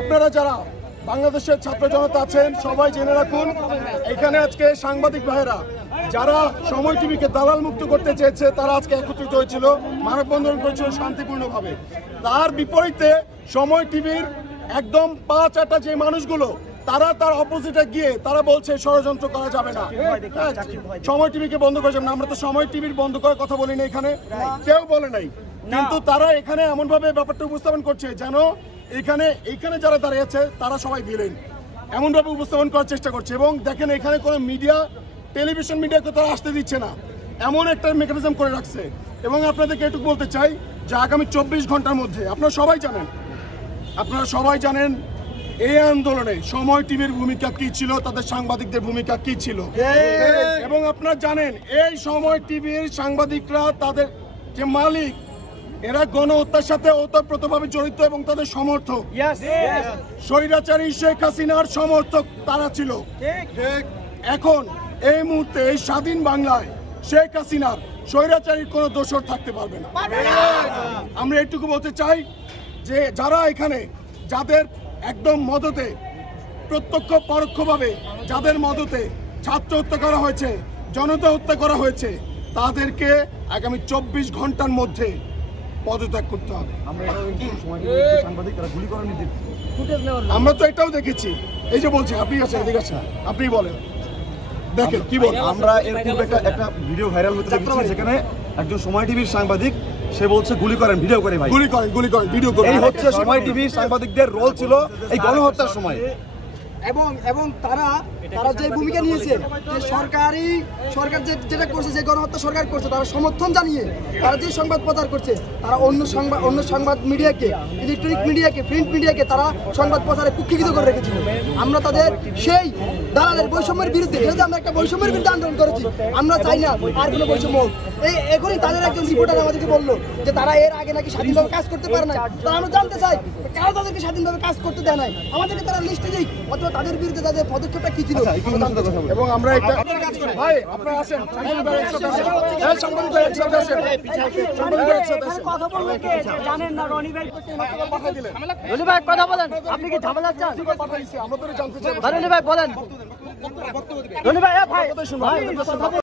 আপনারা যারা বাংলাদেশের ছাত্র জনতা আছেন সবাই জেনে রাখুন, এখানে আজকে সাংবাদিক ভাইয়েরা যারা সময় টিভিকে দালাল মুক্ত করতে চেয়েছে তারা আজকে একত্রিত হয়েছিল, মানববন্ধন করেছিল শান্তিপূর্ণভাবে। তার বিপরীতে সময় টিভির একদম পাঁচ আটা যে মানুষগুলো তারা তার অপোজিটে গিয়ে তারা বলছে ষড়যন্ত্র করা যাবে না, সময় টিভিকে বন্ধ করা যাবে না। আমরা তো সময় টিভির বন্ধ করার কথা বলি না, এখানে কেউ বলে নাই, কিন্তু তারা এখানে এমন ভাবে ব্যাপারটা উপস্থাপন করছে যেন এখানে যারা দাঁড়িয়েছে তারা সবাই ভিলেন, এমন ভাবে উপস্থাপন করার চেষ্টা করছে। এবং দেখেন এখানে কোনো মিডিয়া, টেলিভিশন মিডিয়াকে তারা আসতে দিচ্ছে না, এমন একটা মেকানিজম করে রাখছে। এবং আপনাদেরকে এটুকু বলতে চাই যে আগামী 24 ঘন্টার মধ্যে আপনারা সবাই জানেন এই আন্দোলনে সময় টিভির ভূমিকা কি ছিল, তাদের সাংবাদিকদের ভূমিকা কি ছিল। এবং আপনারা জানেন এই সময় টিভির সাংবাদিকরা তাদের যে মালিক, এরা গণহত্যার সাথে ওতপ্রোতভাবে জড়িত এবং তাদের সমর্থক, স্বৈরাচারী শেখ হাসিনার সমর্থক তারা ছিল। এখন এই মুহূর্তে এই স্বাধীন বাংলায় শেখ হাসিনার স্বৈরাচারীর কোনো দোষর থাকতে পারবে না। আমরা এটুকু বলতে চাই যে যারা এখানে যাদের একদম মদতে, প্রত্যক্ষ পরোক্ষভাবে যাদের মদতে ছাত্র হত্যা করা হয়েছে, জনতা হত্যা করা হয়েছে, তাদেরকে আগামী 24 ঘন্টার মধ্যে পদত্যাগ করতে হবে। আমরা তো এটাও দেখেছি, এই যে বলছি আপনি আছেন, এদিকে আছেন, আপনি বলেন, দেখেন কি বলেন। আমরা এর পূর্বে একটা ভিডিও ভাইরাল হতে দেখেছি, যেখানে একজন সময় টিভির সাংবাদিক সে বলছে গুলি করেন, ভিডিও করে ভাই, গুলি করেন ভিডিও করেন। এই হচ্ছে সময় টিভির সাংবাদিকদের রোল ছিল এই গণহত্যার সময়। এবং তারা যে ভূমিকা নিয়েছে, যে সরকার যেটা করছে, যে গণহত্যা সরকার করছে, তারা সমর্থন জানিয়ে তারা যে সংবাদ প্রচার করছে, তারা অন্য সংবাদ মিডিয়াকে, ইলেকট্রনিক মিডিয়াকে, প্রিন্ট মিডিয়াকে তারা সংবাদ প্রচারে কুক্ষিগত করে রেখেছিল। আমরা তাদের সেই দালালের বৈষম্যের বিরুদ্ধে, যেহেতু আমরা একটা বৈষম্যের বিরুদ্ধে আন্দোলন করেছি, আমরা চাই না আর কোনো বৈষম্য হোক। এখনই তাদের একজন রিপোর্টার আমাদেরকে বললো যে তারা এর আগে নাকি স্বাধীনভাবে কাজ করতে পারে না। তারা আমরা জানতে চাই কারা তাদেরকে স্বাধীনভাবে কাজ করতে দেয় নাই, আমাদেরকে তারা লিস্টে দিক, অথবা তাদের বিরুদ্ধে তাদের পদক্ষেপটা কি ছিল। এবং আমরা এটা ভাই আপনারা আসেন, জানেন না রনি ভাই কথা বলেন, আপনি কি ঝামেলা চান? আমরা তো জানতে চাই, রনি ভাই বলেন, রনি ভাই